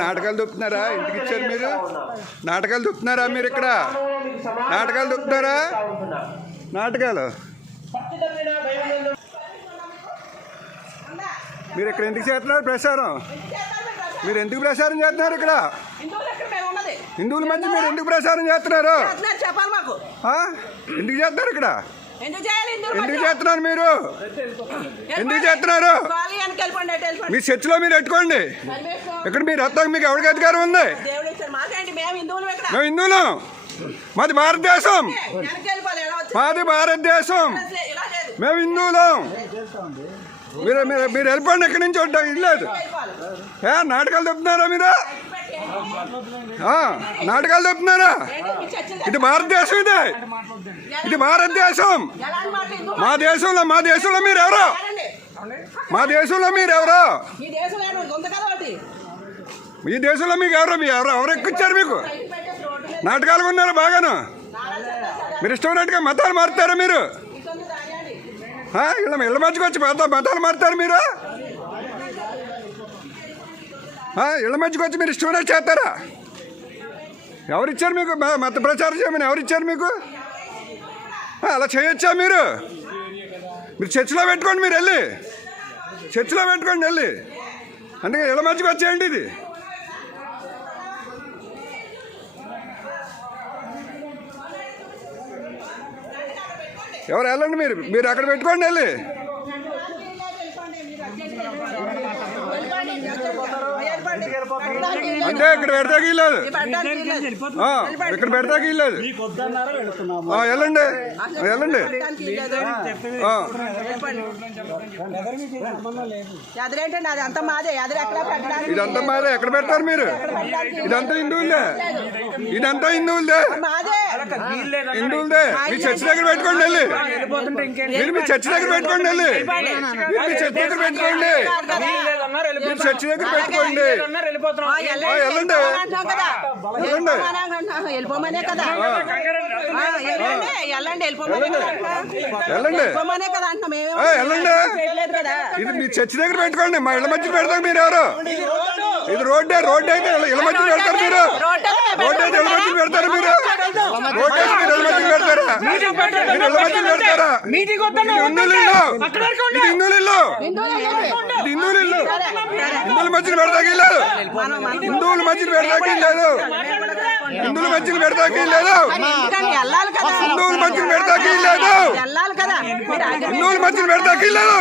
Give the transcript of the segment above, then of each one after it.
నాటకాలు దొప్పుతున్నారా? ఇంటికి ఇచ్చారు మీరు? నాటకాలు దొప్పుతున్నారా మీరు? ఇక్కడ నాటకాలు దొప్పుతున్నారా? నాటకాలు మీరు ఇక్కడ ఎందుకు చేస్తున్నారు ప్రచారం? మీరు ఎందుకు ప్రచారం చేస్తున్నారు? ఇక్కడ హిందువుల మధ్య మీరు ఎందుకు ప్రచారం చేస్తున్నారు? ఎందుకు చేస్తున్నారు? ఇక్కడ ఎందుకు చేస్తున్నారు? మీరు ఎందుకు చేస్తున్నారు? మీ చర్చిలో మీరు పెట్టుకోండి. ఇక్కడ మీరు వస్తాక మీకు ఎవరికి అధికారం ఉంది? మేము హిందువులం. మాది భారతదేశం. మాది భారతదేశం. మేము హిందువులం. మీరు మీరు మీరు వెళ్ళిపోండి. ఎక్కడి నుంచి ఇల్లేదు. నాటకాలు చెప్తున్నారా మీరు? నాటకాలు చెప్తున్నారా? ఇది భారతదేశం. ఇది భారతదేశం. మా దేశంలో మీరు ఎవరో? మా దేశంలో మీరు ఎవరో? మీ దేశంలో మీకు ఎవరు ఎక్కిచ్చారు? మీకు నాటకాలు ఉన్నారు బాగాను. మీరు ఇష్టం ఉన్నట్టుగా మతాలు మారుతారా మీరు? ఇళ్ళ మధ్యకి వచ్చి మతాలు మారుతారు మీరు? ఇళ్ళ మధ్యకి వచ్చి మీరు ఇష్టం చేస్తారా? ఎవరిచ్చారు మీకు మత ప్రచారం చేయమని? ఎవరిచ్చారు మీకు? అలా చేయొచ్చా మీరు? మీరు చర్చిలో పెట్టుకోండి. మీరు వెళ్ళి చర్చిలో పెట్టుకోండి వెళ్ళి. అందుకే ఇళ్ళ మధ్యకి వచ్చేయండి. ఇది ఎవరు వెళ్ళండి. మీరు అక్కడ పెట్టుకోండి వెళ్ళి. అంటే ఇక్కడ పెడతాకి లేదు. ఇక్కడ పెడతాకి లేదు. వెళ్ళండి వెళ్ళండి. ఇదంతా మాదే. ఎక్కడ పెడతారు మీరు? ఇదంతా హిందువులదే. ఇదంతా హిందువులదే. హిందువులదే. మీ చర్చి దగ్గర పెట్టుకోండి వెళ్ళి. మీరు మీ చర్చి దగ్గర పెట్టుకోండి వెళ్ళి. మీ చర్చి దగ్గర పెట్టుకోండి. మీరు చర్చి దగ్గర పెట్టుకోండి. వెళ్ళండి ఇది మీ చర్చి దగ్గర పెట్టుకోండి. మా ఇళ్ళ మధ్య పెడతారు మీరు ఎవరు? ఇది రోడ్డు అయితే ఇళ్ళ మధ్య పెడతారు మీరు. రోడ్డు అయితే ఇళ్ళ మధ్య పెడతారు మీరు. రోడ్డు అయితే మీరు ఇళ్ళ మధ్య పెడతారా? మీరు ఇళ్ళ మధ్య పెడతారా? ఇది హిందువుల ఇల్లు. ఇది హిందువుల ఇల్లు. ఇది హిందువుల ఇల్లు. హిందువుల మధ్యన పెడతాకి లేదు. హిందువుల మధ్యన పెడతాకి లేదు. హిందువుల మధ్యన పెడతాకి లేదు. హిందువుల మధ్యన పెడతాకి లేదు. హిందువుల మధ్యన పెడతాకి లేదు.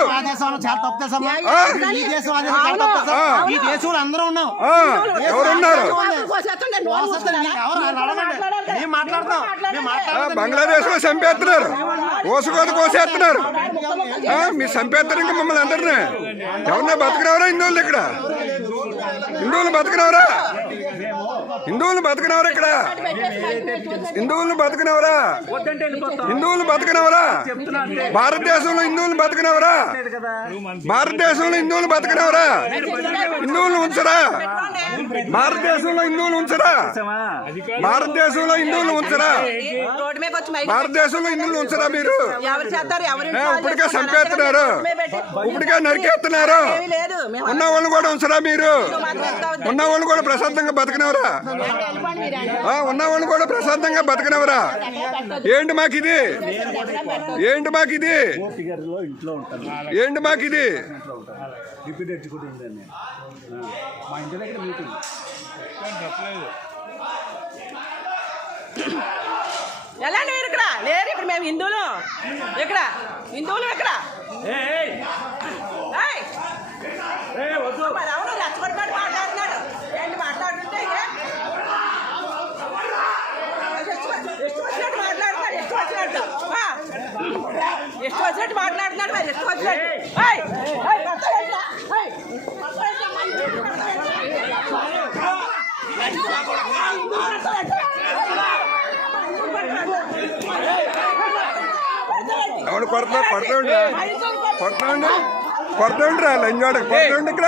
ఎవరున్నారు? బంగ్లాదేశ్ లో చంపేస్తున్నారు. కోసేస్తున్నారు. మీరు చంపేస్తారు ఇంకా మమ్మల్ని అందరినీ. ఎవరన్నా బతకనవరా హిందువులు? ఇక్కడ హిందువులు బతకనవరా? హిందువులు బతకనవరా? ఇక్కడ హిందువులు బతకనవరా? హిందువులు బతకనవరా? భారతదేశంలో హిందువులు బతకనవరా? భారతదేశంలో హిందువులు బతకనవరా? హిందువులు ఉంచరా? భారతదేశంలో హిందువులు ఉంచరా? భారతదేశంలో హిందువులు ఉంచరా? భారతదేశంలో హిందువులు ఉంచరా? మీరు ఇప్పటికే చంపేస్తున్నారు. ఇప్పటికే నరికేస్తున్నారు. ఉన్న వాళ్ళు కూడా ఉంచరా? మీరు ఉన్న వాళ్ళు కూడా ప్రశాంతంగా బతకనవరా? ఉన్న వాళ్ళు కూడా ప్రశాంతంగా బతకనవరా? ఏంటి మాకిది? ఏంటి మాకిది? ఏంటి మాకిది? ఎలా లేరు ఇక్కడ? లేరు ఇక్కడ. మేము హిందువులు. ఇక్కడ హిందువులు. ఇక్కడ అవును రెచ్చగొట్టినట్టు మాట్లాడుతున్నాడు. ఏంటి మాట్లాడుతుంటే ಎಷ್ಟು వచ్చినట్టు మాట్లాడుతున్నాడు. ಎಷ್ಟು వచ్చినట్టు మాట్లాడుతున్నాడు. మరి ಎಷ್ಟು వచ్చినట్టు ఎవరు కొడతా? కొడతాండి లంజాడకు కొడతాండి. ఇక్కడ